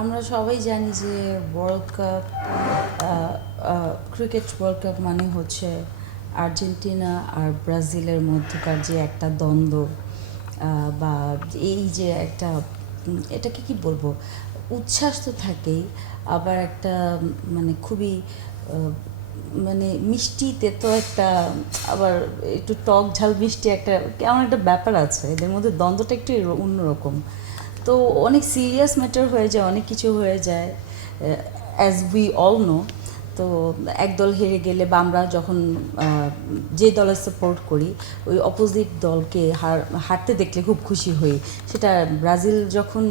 আমরা সবাই জানি যে world cup, cricket world cup মানে হচ্ছে আর্জেন্টিনা আর ব্রাজিলের মধ্যকার যে একটা দ্বন্দ্ব, বা এই যে একটা এটাকে কি বলবো, উচ্ছ্বাস তো থাকেই, আবার একটা মানে খুবই মানে মিষ্টিতে তো একটা, আবার একটু টক ঝাল মিষ্টি একটা কেমন একটা ব্যাপার আছে এদের মধ্যে, দ্বন্দ্বটা একটু অন্যরকম। তো অনেক সিরিয়াস ম্যাটার হয়ে যায়, অনেক কিছু হয়ে যায়, অ্যাজ উই অল নো। তো একদল হেরে গেলে বা আমরা যখন যে দলের সাপোর্ট করি ওই অপোজিট দলকে হারতে দেখলে খুব খুশি হই। সেটা ব্রাজিল যখন,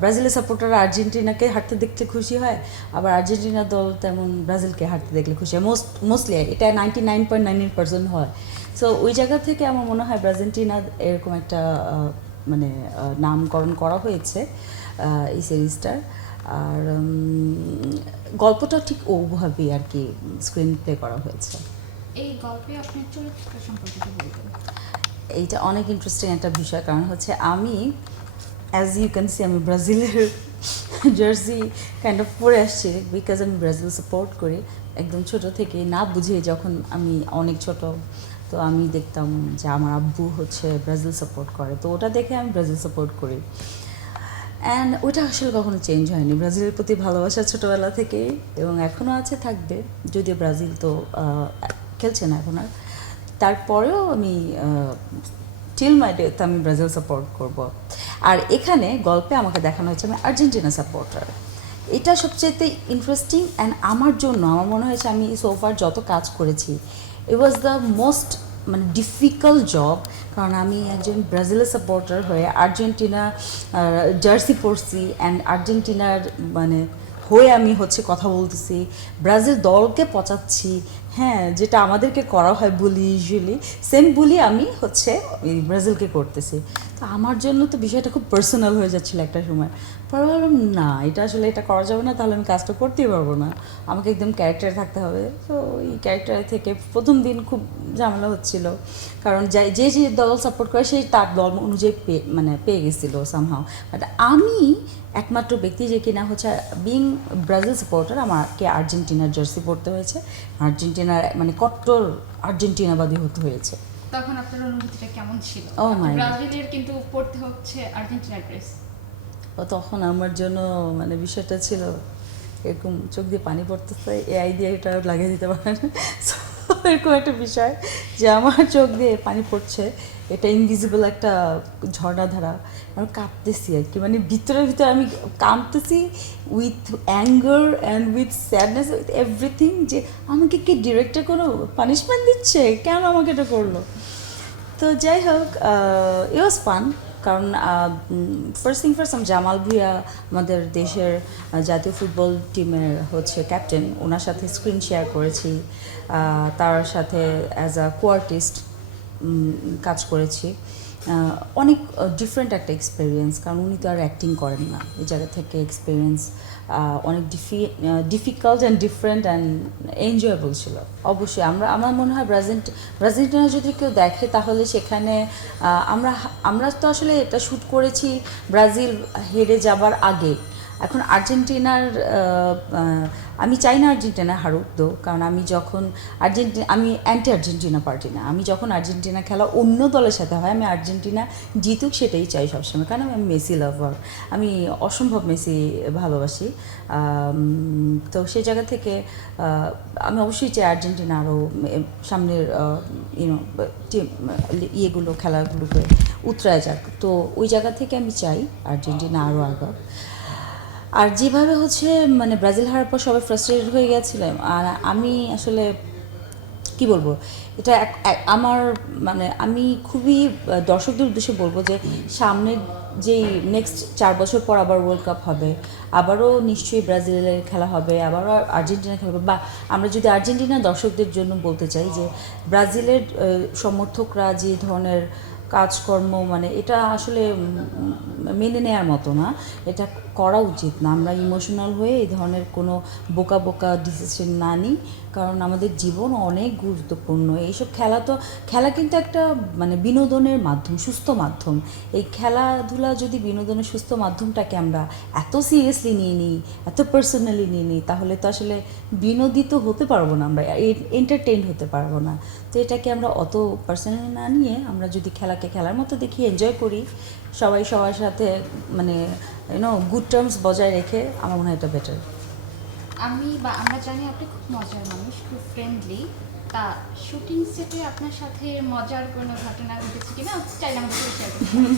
ব্রাজিলের সাপোর্টাররা আর্জেন্টিনাকে হারতে দেখতে খুশি হয়, আবার আর্জেন্টিনা দল তেমন ব্রাজিলকে হারতে দেখলে খুশি হয়। মোস্টলি এটা 99.9% হয়। সো ওই জায়গা থেকে আমার মনে হয় ব্রাজিলটিনা এরকম একটা মানে নামকরণ করা হয়েছে এই সিরিজটার। আর গল্পটা ঠিক ওভাবেই আর কি স্ক্রিন প্লে করা হয়েছে। এই গল্পে আপনার চরিত্র সম্পর্কে কি বলবেন? এইটা অনেক ইন্টারেস্টিং একটা বিষয়, কারণ হচ্ছে আমি, অ্যাজ ইউ ক্যান সি, আমি ব্রাজিলের জার্সি কাইন্ড অফ পরে আসছি, বিকজ আমি ব্রাজিল সাপোর্ট করি একদম ছোট থেকে। না বুঝে যখন আমি অনেক ছোট, তো আমি দেখতাম যে আমার আব্বু হচ্ছে ব্রাজিল সাপোর্ট করে, তো ওটা দেখে আমি ব্রাজিল সাপোর্ট করি। অ্যান্ড ওটা আসলে কখনো চেঞ্জ হয়নি, ব্রাজিলের প্রতি ভালোবাসা ছোটোবেলা থেকেই, এবং এখনও আছে, থাকবে। যদিও ব্রাজিল তো খেলছে না এখন আর, তারপরেও আমি টিল মাই ডেথ আমি ব্রাজিল সাপোর্ট করব। আর এখানে গল্পে আমাকে দেখানো হয়েছে আমি আর্জেন্টিনা সাপোর্টার। এটা সবচেয়ে ইন্টারেস্টিং, অ্যান্ড আমার জন্য আমার মনে হয়েছে আমি সোফার যত কাজ করেছি ইট ওয়াজ দ্য মোস্ট মানে ডিফিকাল্ট জব। কারণ আমি একজন ব্রাজিলের সাপোর্টার হয়ে আর্জেন্টিনা জার্সি পরছি, অ্যান্ড আর্জেন্টিনার মানে হয়ে আমি হচ্ছে কথা বলতেছি, ব্রাজিল দলকে পচাচ্ছি। হ্যাঁ, যেটা আমাদেরকে করা হয় বুলি, ইউজুয়ালি সেম বুলি আমি হচ্ছে ব্রাজিলকে করতেছি। তো আমার জন্য তো বিষয়টা খুব পার্সোনাল হয়ে যাচ্ছিলো একটা সময়। পরে ভাবলাম না, এটা আসলে এটা করা যাবে না, তাহলে আমি কাজটা করতেই পারবো না, আমাকে একদম ক্যারেক্টারে থাকতে হবে। তো এই ক্যারেক্টার থেকে প্রথম দিন খুব ঝামেলা হচ্ছিল, কারণ যে যে দল সাপোর্ট করে সেই তার দল অনুযায়ী পেয়ে গেছিলো সামহাও। বাট আমি একমাত্র ব্যক্তি যে কিনা হচ্ছে বিং ব্রাজিল সাপোর্টার, আমাকে আর্জেন্টিনার জার্সি পরতে হয়েছে, আর্জেন্টিনার মানে কট্টর আর্জেন্টিনাবাদী হতে হয়েছে। তখন আপনার অনুভূতিটা কেমন ছিল? ও মাই গড, ব্রাজিলের কিন্তু পড়তে হচ্ছে আর্জেন্টিনার ড্রেস। তখন আমার জন্য মানে বিষয়টা ছিল এরকম চোখ দিয়ে পানি পড়তেছে, এই আইডিয়াটা লাগিয়ে দিতে পারেন। এরকম একটা বিষয় যে আমার চোখ দিয়ে পানি পড়ছে, এটা ইনভিজিবল একটা ঝর্ণাধারা, আমি কাঁপতেছি আর কি, মানে ভিতরে ভিতরে আমি কাঁপতেছি with anger and with sadness, with everything, যে আমাকে কি ডিরেক্টর কোনো পানিশমেন্ট দিচ্ছে, কেন আমাকে এটা করলো। তো যাই হোক, ইট ওয়াজ ফান। কারণ ফার্স্ট থিং ফার্স্ট, আমি জামাল ভুঁইয়া আমাদের দেশের জাতীয় ফুটবল টিমের হচ্ছে ক্যাপ্টেন, ওনার সাথে স্ক্রিন শেয়ার করেছি, তার সাথে অ্যাজ আ কোয়ার্টিস্ট কাজ করেছি। অনেক ডিফারেন্ট একটা এক্সপিরিয়েন্স, কারণ উনি তো আর অ্যাক্টিং করেন না, এই জায়গা থেকে এক্সপিরিয়েন্স অনেক difficult and different and enjoyable ছিল। অবশ্যই আমার মনে হয় ব্রাজিলটা যদি কেউ দেখে তাহলে সেখানে আমরা আমরা তো আসলে এটা শ্যুট করেছি ব্রাজিল হেরে যাবার আগে। এখন আর্জেন্টিনার আমি চাই না আর্জেন্টিনা হারুক দো, কারণ আমি যখন আমি অ্যান্টি আর্জেন্টিনা পার্টি না, আমি যখন আর্জেন্টিনা খেলা অন্য দলের সাথে হয় আমি আর্জেন্টিনা জিতুক সেটাই চাই সবসময়, কারণ আমি মেসি লাভার, আমি অসম্ভব মেসি ভালোবাসি। তো সেই জায়গা থেকে আমি অবশ্যই চাই আর্জেন্টিনা আরও সামনের ইয়েগুলো খেলাগুলোকে উতরায় যাক। তো ওই জায়গা থেকে আমি চাই আর্জেন্টিনা আরও আগাক। আর যেভাবে হচ্ছে মানে ব্রাজিল হারার পর সবাই ফ্রাস্ট্রেটেড হয়ে গেছিলাম, আর আমি আসলে কি বলবো, এটা আমার মানে আমি খুবই দর্শকদের উদ্দেশ্যে বলবো যে সামনের যেই নেক্সট 4 বছর পর আবার ওয়ার্ল্ড কাপ হবে, আবারও নিশ্চয়ই ব্রাজিলের খেলা হবে, আবারও আর্জেন্টিনা খেলা হবে। বা আমরা যদি আর্জেন্টিনা দর্শকদের জন্য বলতে চাই যে ব্রাজিলের সমর্থকরা যে ধরনের কাজকর্ম, মানে এটা আসলে মেনে নেওয়ার মতো না, এটা করা উচিত না। আমরা ইমোশনাল হয়ে এই ধরনের কোনো বোকা বোকা ডিসিশন না নিই, কারণ আমাদের জীবন অনেক গুরুত্বপূর্ণ। এইসব খেলা কিন্তু একটা মানে বিনোদনের মাধ্যম, সুস্থ মাধ্যম। এই খেলাধুলা যদি বিনোদনের সুস্থ মাধ্যমটাকে আমরা এত সিরিয়াসলি নিয়ে নিই, এত পার্সোনালি নিয়ে নিই, তাহলে তো আসলে বিনোদিত হতে পারবো না, আমরা এন্টারটেইন হতে পারবো না। তো এটাকে আমরা অত পার্সোনালি না নিয়ে আমরা যদি খেলাকে খেলার মতো দেখি, এনজয় করি, সবাই সবার সাথে মানে গুড টার্মস বজায় রেখে, আমার মনে হয় এটা বেটার। আমরা জানি আপনি খুব মজার মানুষ, খুব ফ্রেন্ডলি। তা শুটিং সেটে আপনার সাথে মজার কোনো ঘটনা ঘটেছে কিনা চাইলে আমাদের সাথে শেয়ার করতে পারেন।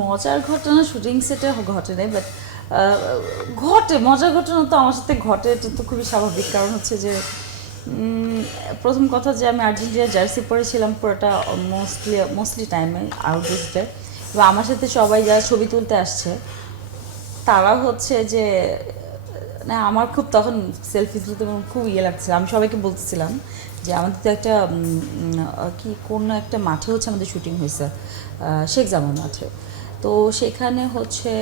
মজার ঘটনা শুটিং সেটে ঘটে নাই, বাট ঘটে মজার ঘটনা, তো আমার সাথে ঘটে, এটা তো খুবই স্বাভাবিক। কারণ হচ্ছে যে প্রথম কথা যে আমি আর্জেন্টিনার জার্সি পরেছিলাম পুরোটা মোস্টলি টাইমে আউটডোর্সে, এবং আমার সাথে সবাই যারা ছবি তুলতে আসছে তারা হচ্ছে যে না, আমার খুব তখন সেলফি তুলতে খুব লাগছিল। আমি সবাইকে বলতেছিলাম যে আমাদের তো একটা কি কোন একটা মাঠে হচ্ছে আমাদের শুটিং হয়েছে, শেখ জামাল মাঠে। তো সেখানে হচ্ছে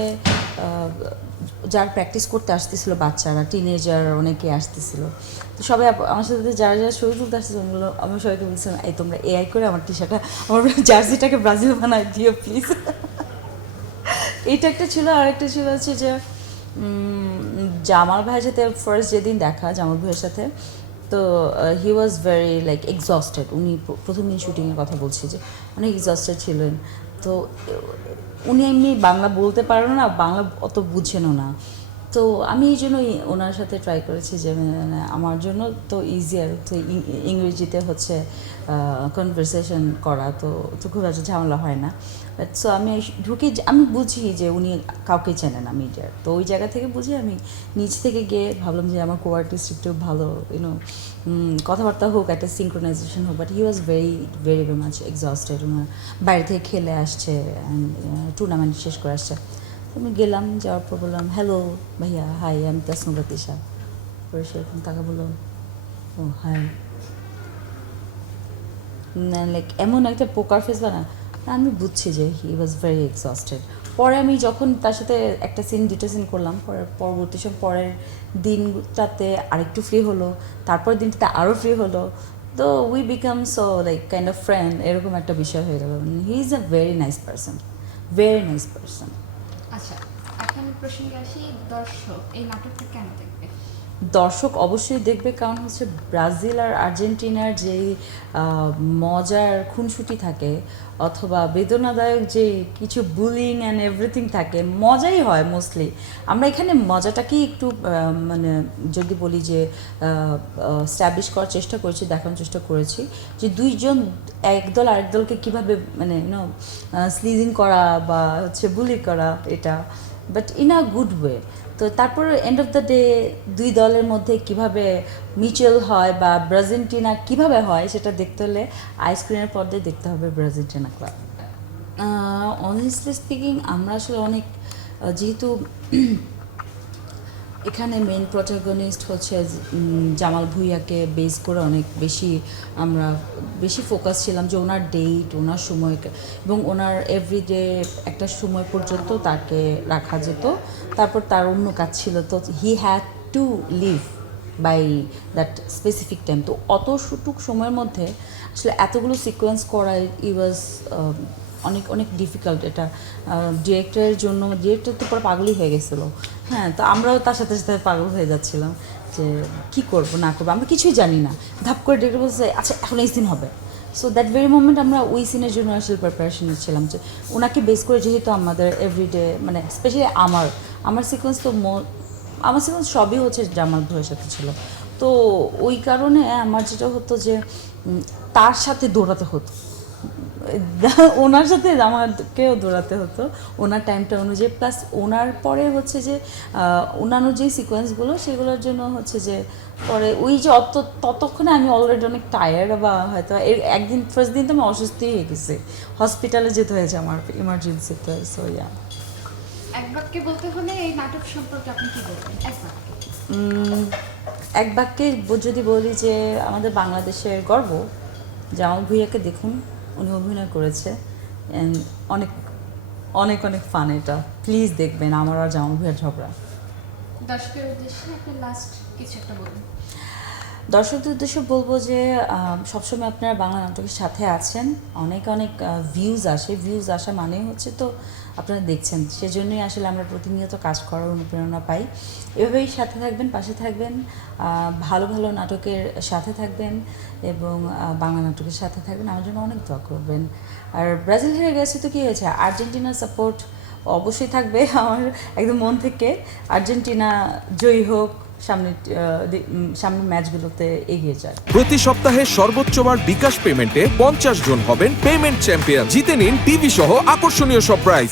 যারা প্র্যাকটিস করতে আসতেছিল বাচ্চারা, টিনেজার অনেকে আসতেছিল। তো সবাই আমার সাথে যারা যারা ছবি তুলতে আসতেছিল, আমি সবাইকে বলছিলাম, এই তোমরা এআই করে আমার টি-শার্টটা, আমার জার্সিটাকে ব্রাজিল বানায় দিও প্লিজ। এইটা একটা ছিল। আর একটা ছিল হচ্ছে যে জামাল ভাইয়ের সাথে ফার্স্ট যেদিন দেখা জামাল ভাইয়ের সাথে, তো হি ওয়াজ ভেরি লাইক এক্সস্টেড। উনি প্রথম দিন শুটিংয়ের কথা বলছি যে অনেক এক্সস্টেড ছিলেন। তো উনি এমনি বাংলা বলতে পারেন না, বাংলা অত বুঝেনও না। তো আমি এই জন্যই ওনার সাথে ট্রাই করেছি যে আমার জন্য তো ইজিয়ার, তো ইংরেজিতে হচ্ছে কনভারসেশন করা, তো খুব একটা ঝামেলা হয় না। সো আমি ঢুকে আমি বুঝি যে উনি কাউকে চেনে না মিডিয়ার, তো ওই জায়গা থেকে বুঝি আমি নিচ থেকে গিয়ে ভাবলাম যে আমার কো আর্টিস্ট একটু ভালো কথাবার্তা হোক, একটা সিঙ্ক্রোনাইজেশন হোক। But he was very very very much exhausted. ওনার বাইরে থেকে খেলে আসছে, টুর্নামেন্ট শেষ করে আসছে। আমি গেলাম, যাওয়ার পর বললাম, হ্যালো ভাইয়া, হাই, আমি তাসনুবা তিশা। পরে সেরকম তাকে বললো, ও হাই, লাইক এমন একটা পোকার ফেস বানা। আমি বুঝছি যে হি ওয়াজ ভেরি এক্সস্টেড। পরে আমি যখন তার সাথে একটা সিন, দুটো সিন করলাম, পরবর্তী সব পরের দিনটাতে আরেকটু ফ্রি হলো, তারপর দিনটাতে আরও ফ্রি হলো। তো we become so like kind of friend, এরকম একটা বিষয় হয়ে গেল। He is a very nice person, very nice person. আচ্ছা, এখন প্রসঙ্গে আসি, দর্শক এই নাটকটা কেন দেখবে? দর্শক অবশ্যই দেখবে, কারণ হচ্ছে ব্রাজিল আর আর্জেন্টিনার যেই মজার খুনসুটি থাকে অথবা বেদনাদায়ক যে কিছু বুলিং অ্যান্ড এভরিথিং থাকে, মজাই হয় মোস্টলি। আমরা এখানে মজাটাকেই একটু মানে যদি বলি যে স্ট্যাবলিশ করার চেষ্টা করেছি, দেখানোর চেষ্টা করেছি যে দুইজন একদল আরেক দলকে কীভাবে মানে স্লিজিং করা বা হচ্ছে বুলি করা, এটা but in a good way. তো তারপর এন্ড অফ দ্য ডে দুই দলের মধ্যে কিভাবে মিউচুয়াল হয় বা ব্রাজিলটিনা কিভাবে হয়, সেটা দেখতে হলে আইস্ক্রিনের পর্দায় দেখতে হবে ব্রাজিলটিনা ক্লাব। অনেস্টলি স্পিকিং, আমরা আসলে অনেক যেহেতু এখানে মেন প্রোটাগনিস্ট হচ্ছে জামাল ভুঁইয়াকে বেস করে অনেক আমরা বেশি ফোকাস ছিলাম যে ওনার ডেট, ওনার সময় এবং ওনার এভরিডে একটা সময় পর্যন্ত তাকে রাখা যেত, তারপর তার অন্য কাজ ছিল। তো he had to live by that specific time. তো অতটুক সময়ের মধ্যে আসলে এতগুলো সিকোয়েন্স করা ই ওয়াজ অনেক অনেক ডিফিকাল্ট। এটা ডিরেক্টরের জন্য, ডিরেক্টর তো পুরো পাগলই হয়ে গেছিলো। হ্যাঁ, তো আমরাও তার সাথে সাথে পাগল হয়ে যাচ্ছিলাম যে কী করবো না করবো, আমরা কিছুই জানি না। ধাপ করে ডিরেক্টর বলছে, আচ্ছা এখন এই সিন হবে। সো দ্যাট ভেরি মোমেন্ট আমরা ওই সিনের জন্য আসলে প্রিপারেশন নিচ্ছিলাম যে ওনাকে বেস করে, যেহেতু আমাদের এভরিডে মানে স্পেশালি আমার সিকোয়েন্স তো আমার সিকোয়েন্স সবই হচ্ছে জামাল ভাইয়ের সাথে ছিল। তো ওই কারণে আমার যেটা হতো যে তার সাথে দৌড়াতে হতো, ওনার সাথে আমাকেও দৌড়াতে হতো ওনার টাইমটা অনুযায়ী। প্লাস ওনার পরে হচ্ছে যে অন্যান্য যে সিকোয়েন্সগুলো, সেগুলোর জন্য হচ্ছে যে পরে ওই যে ততক্ষণে আমি অলরেডি অনেক টায়ার্ড, বা হয়তো এর একদিন ফার্স্ট দিন তো আমি অসুস্থই হয়ে গেছি, হসপিটালে যেতে হয়েছে আমার ইমার্জেন্সিতে। সো ইয়া, এক বাক্যে বলতে হলে এই নাটক সম্পর্কে আপনি কি বলবেন? এক বাক্যে যদি বলি যে আমাদের বাংলাদেশের গর্ব, জামাল ভুঁইয়াকে দেখুন, উনি অভিনয় করেছে অনেক অনেক অনেক ফান এটা, প্লিজ দেখবেন আমার আর জামাল ভাইয়ের ঝগড়া। দর্শকের উদ্দেশ্যে আপনি লাস্ট কিছু একটা বলুন। দর্শকদের উদ্দেশ্যে বলবো যে সবসময় আপনারা বাংলা নাটকের সাথে আছেন, অনেক অনেক ভিউজ আসে, ভিউজ আসা মানে হচ্ছে তো আপনারা দেখছেন, সেজন্যই আসলে আমরা প্রতিনিয়ত কাজ করার অনুপ্রেরণা পাই। এভাবেই সাথে থাকবেন, পাশে থাকবেন, ভালো ভালো নাটকের সাথে থাকবেন এবং বাংলা নাটকের সাথে থাকবেন, আমার জন্য অনেক দোয়া করবেন। আর ব্রাজিল হেরে গেছে তো কী হয়েছে, আর্জেন্টিনার সাপোর্ট অবশ্যই থাকবে আমার একদম মন থেকে। আর্জেন্টিনা জয়ী হোক, সামনের ম্যাচগুলোতে এগিয়ে যায়। প্রতি সপ্তাহে সর্বোচ্চবার বিকাশ পেমেন্টে 50 জন হবেন পেমেন্ট চ্যাম্পিয়ন। জিতে নিন টিভি সহ আকর্ষণীয় সব প্রাইজ।